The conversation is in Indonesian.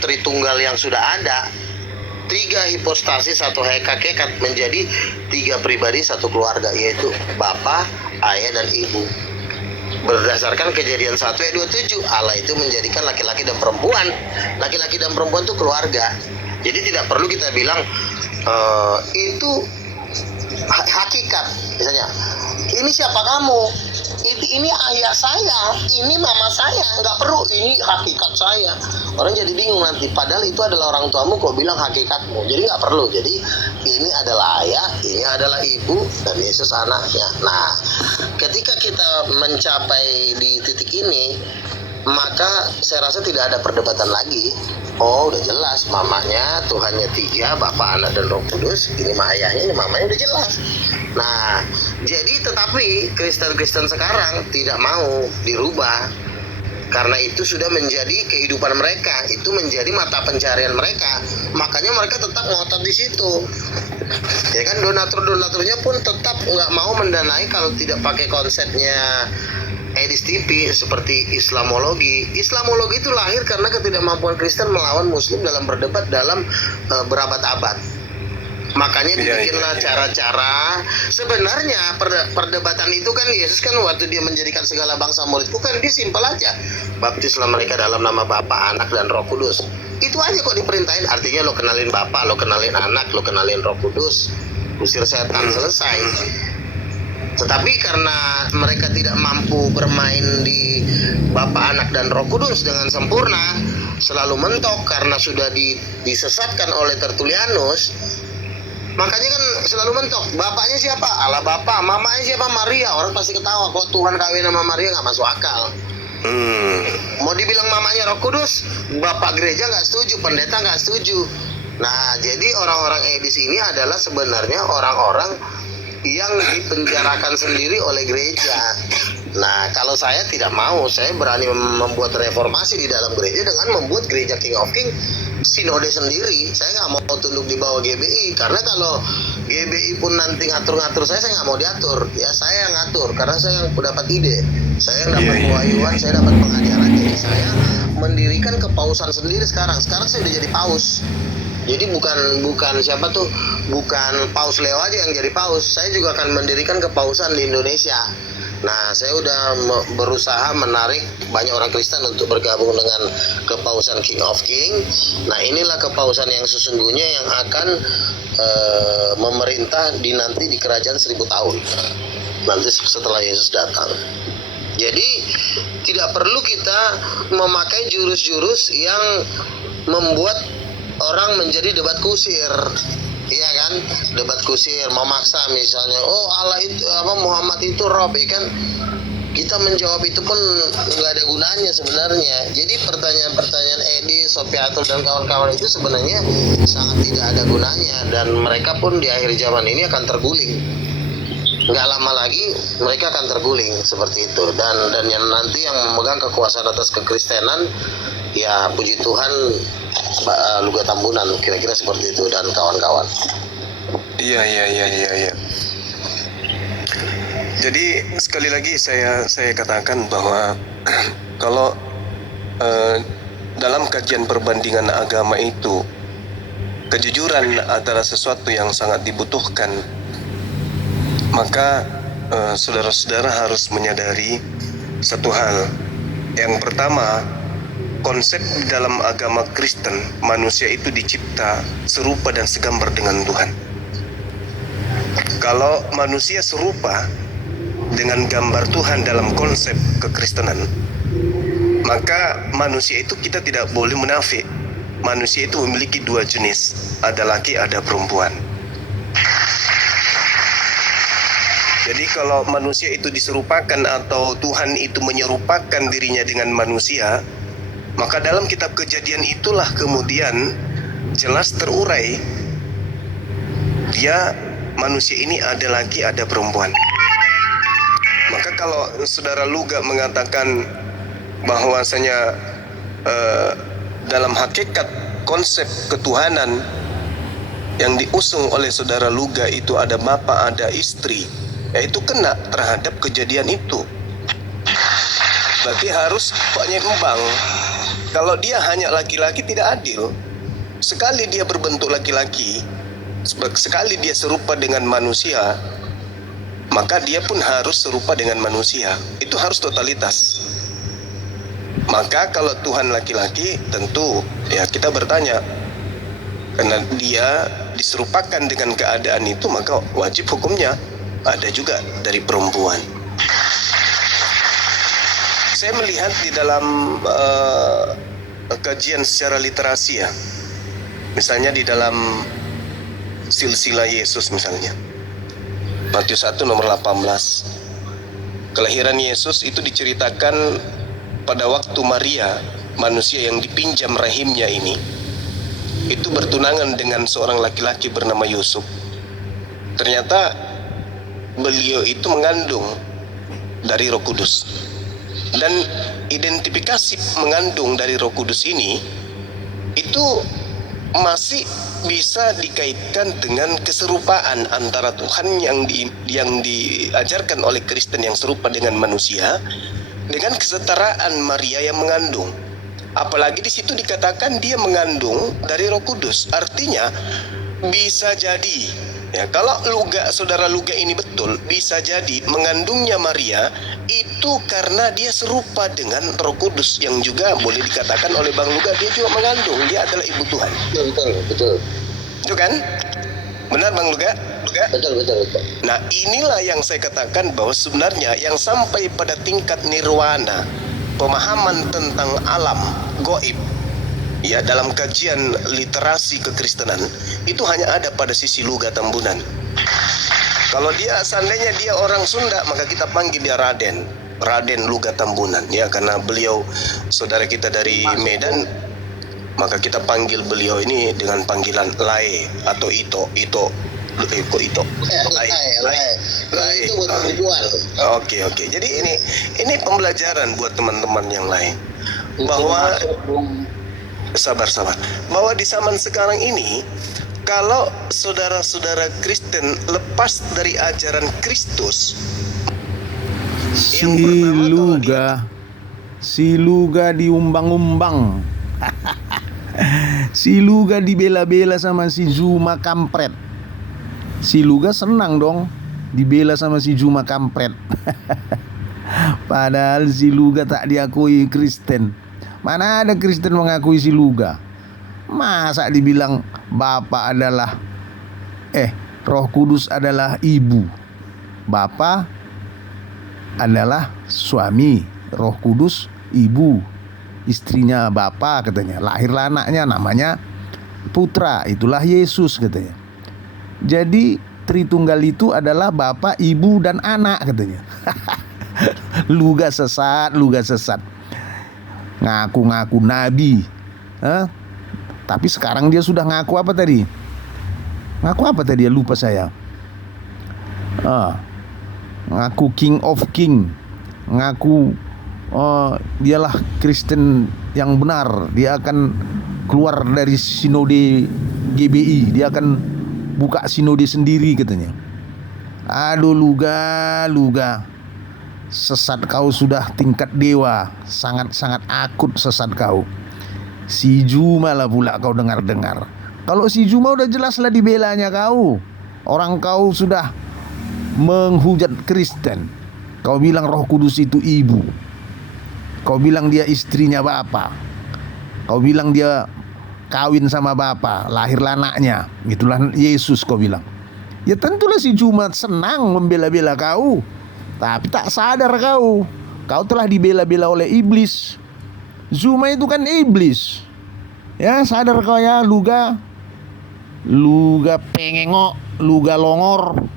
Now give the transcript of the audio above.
Tritunggal yang sudah ada, 3 hipostasis atau hakikat menjadi 3 pribadi satu keluarga, yaitu Bapa, Ayah, dan Ibu. Berdasarkan Kejadian 1 ayat 27, Allah itu menjadikan laki-laki dan perempuan. Laki-laki dan perempuan itu keluarga. Jadi tidak perlu kita bilang itu hakikat. Misalnya, ini siapa kamu? Ini ayah saya, ini mama saya. Nggak perlu, ini hakikat saya. Orang jadi bingung nanti, padahal itu adalah orang tuamu, kok bilang hakikatmu. Jadi nggak perlu. Jadi ini adalah ayah, ini adalah ibu, dan Yesus anaknya. Nah, ketika kita mencapai di titik ini, maka saya rasa tidak ada perdebatan lagi. Oh, udah jelas, mamanya Tuhannya 3, Bapa, Anak, dan Roh Kudus. Ini mah ayahnya, ini mamanya, udah jelas. Nah, jadi tetapi Kristen-Kristen sekarang tidak mau dirubah, karena itu sudah menjadi kehidupan mereka, itu menjadi mata pencarian mereka. Makanya mereka tetap ngotot di situ. Ya kan, donatur-donaturnya pun tetap nggak mau mendanai kalau tidak pakai konsepnya Edis TV seperti Islamologi. Islamologi itu lahir karena ketidakmampuan Kristen melawan Muslim dalam berdebat dalam berabad-abad. Makanya dibikinlah cara-cara. Sebenarnya perdebatan itu kan, Yesus kan waktu dia menjadikan segala bangsa muridku, kan dia simpel aja. Baptislah mereka dalam nama Bapa, Anak, dan Roh Kudus. Itu aja kok diperintahin. Artinya lo kenalin Bapa, lo kenalin Anak, lo kenalin Roh Kudus. Usir setan, selesai. Tetapi karena mereka tidak mampu bermain di Bapa, Anak, dan Roh Kudus dengan sempurna, selalu mentok karena sudah disesatkan oleh Tertullianus. Makanya kan selalu mentok. Bapaknya siapa? Allah Bapa. Mamanya siapa? Maria. Orang pasti ketawa, kok Tuhan kawin sama Maria, nggak masuk akal. Mau dibilang mamanya Roh Kudus, Bapak gereja nggak setuju, pendeta nggak setuju. Nah, jadi orang-orang Edis ini adalah sebenarnya orang-orang yang dipenjarakan sendiri oleh gereja. Nah, kalau saya tidak mau, saya berani membuat reformasi di dalam gereja dengan membuat gereja King of King sinode sendiri. Saya nggak mau tunduk di bawah GBI, karena kalau GBI pun nanti ngatur-ngatur saya nggak mau diatur. Ya, saya yang ngatur, karena saya yang dapat ide, saya yang dapat pewahyuan, saya dapat pengajaran. Jadi saya mendirikan kepausan sendiri sekarang. Sekarang saya udah jadi paus. Jadi bukan siapa tuh, bukan Paus Leo aja yang jadi paus. Saya juga akan mendirikan kepausan di Indonesia. Nah, saya udah berusaha menarik banyak orang Kristen untuk bergabung dengan kepausan King of King. Nah, inilah kepausan yang sesungguhnya yang akan memerintah nanti di kerajaan 1000 tahun. Nanti setelah Yesus datang. Jadi tidak perlu kita memakai jurus-jurus yang membuat orang menjadi debat kusir. Iya kan, debat kusir, memaksa misalnya, oh Allah itu Muhammad itu roh, ya kan. Kita menjawab itu pun nggak ada gunanya sebenarnya. Jadi pertanyaan Edi, Sopiatul, dan kawan-kawan itu sebenarnya sangat tidak ada gunanya, dan mereka pun di akhir zaman ini akan terguling. Nggak lama lagi mereka akan terguling seperti itu, dan yang nanti yang memegang kekuasaan atas kekristenan, ya puji Tuhan, Luga Tambunan, kira-kira seperti itu, dan kawan-kawan. Iya. Jadi sekali lagi saya katakan bahwa kalau dalam kajian perbandingan agama itu, kejujuran adalah sesuatu yang sangat dibutuhkan. Maka saudara-saudara harus menyadari satu hal. Yang pertama, konsep dalam agama Kristen, manusia itu dicipta serupa dan segambar dengan Tuhan. Kalau manusia serupa dengan gambar Tuhan dalam konsep kekristenan, maka manusia itu kita tidak boleh munafik. Manusia itu memiliki 2 jenis, ada laki, ada perempuan. Jadi kalau manusia itu diserupakan atau Tuhan itu menyerupakan dirinya dengan manusia, maka dalam kitab Kejadian itulah kemudian jelas terurai dia manusia ini ada laki, ada perempuan. Maka kalau saudara Luga mengatakan bahwasanya dalam hakikat konsep ketuhanan yang diusung oleh saudara Luga itu ada bapa, ada istri, yaitu kena terhadap kejadian itu. Berarti harus penyeimbang. Kalau dia hanya laki-laki tidak adil. Sekali dia berbentuk laki-laki, sekali dia serupa dengan manusia, maka dia pun harus serupa dengan manusia. Itu harus totalitas. Maka kalau Tuhan laki-laki, tentu ya kita bertanya, karena dia diserupakan dengan keadaan itu, maka wajib hukumnya ada juga dari perempuan. Saya melihat di dalam kajian secara literasi ya, misalnya di dalam silsilah Yesus misalnya, Matius 1 nomor 18, kelahiran Yesus itu diceritakan pada waktu Maria, manusia yang dipinjam rahimnya ini, itu bertunangan dengan seorang laki-laki bernama Yusuf. Ternyata beliau itu mengandung dari Roh Kudus. Dan identifikasi mengandung dari Roh Kudus ini itu masih bisa dikaitkan dengan keserupaan antara Tuhan yang diajarkan oleh Kristen yang serupa dengan manusia, dengan kesetaraan Maria yang mengandung. Apalagi di situ dikatakan dia mengandung dari Roh Kudus. Artinya bisa jadi ya, kalau saudara Luga ini betul, bisa jadi mengandungnya Maria itu karena dia serupa dengan Roh Kudus, yang juga boleh dikatakan oleh Bang Luga dia juga mengandung, dia adalah ibu Tuhan. Betul. Itu kan? Benar Bang Luga? Betul. Nah, inilah yang saya katakan bahwa sebenarnya yang sampai pada tingkat nirwana, pemahaman tentang alam gaib ya, dalam kajian literasi kekristenan itu hanya ada pada sisi Luga Tambunan. Kalau dia seandainya dia orang Sunda, maka kita panggil dia Raden Luga Tambunan ya, karena beliau saudara kita dari Medan, maka kita panggil beliau ini dengan panggilan Lae atau Ito. Lae. Oke. Jadi ini pembelajaran buat teman-teman yang lain, bahwa sabar, bahwa di zaman sekarang ini, kalau saudara-saudara Kristen lepas dari ajaran Kristus, si Luga diumbang-umbang, si Luga dibela-bela sama si Zuma kampret. Si Luga senang dong dibela sama si Zuma kampret. Padahal si Luga tak diakui Kristen. Mana ada Kristen mengakui si Luga? Masa dibilang Bapa adalah Roh Kudus adalah ibu, Bapa adalah suami, Roh Kudus ibu, istrinya Bapa katanya. Lahirlah anaknya namanya Putra, itulah Yesus katanya. Jadi Tritunggal itu adalah Bapa, Ibu, dan Anak katanya. Luga sesat. Ngaku-ngaku nabi. Tapi sekarang dia sudah ngaku apa tadi? Lupa saya. Ngaku King of King. Ngaku dialah Kristen yang benar. Dia akan keluar dari sinode GBI. Dia akan buka sinode sendiri katanya. Aduh Luga, sesat kau sudah tingkat dewa, sangat akut sesat kau. Si Juma lah pula kau dengar. Kalau si Juma udah jelaslah dibelanya kau. Orang kau sudah menghujat Kristen. Kau bilang Roh Kudus itu ibu. Kau bilang dia istrinya Bapa. Kau bilang dia kawin sama Bapa, lahirlah anaknya, itulah Yesus kau bilang. Ya tentulah si Jumat senang membela-bela kau, tapi tak sadar kau telah dibela-bela oleh iblis. Zuma itu kan iblis. Ya sadar kau ya Luga pengengok, Luga longor.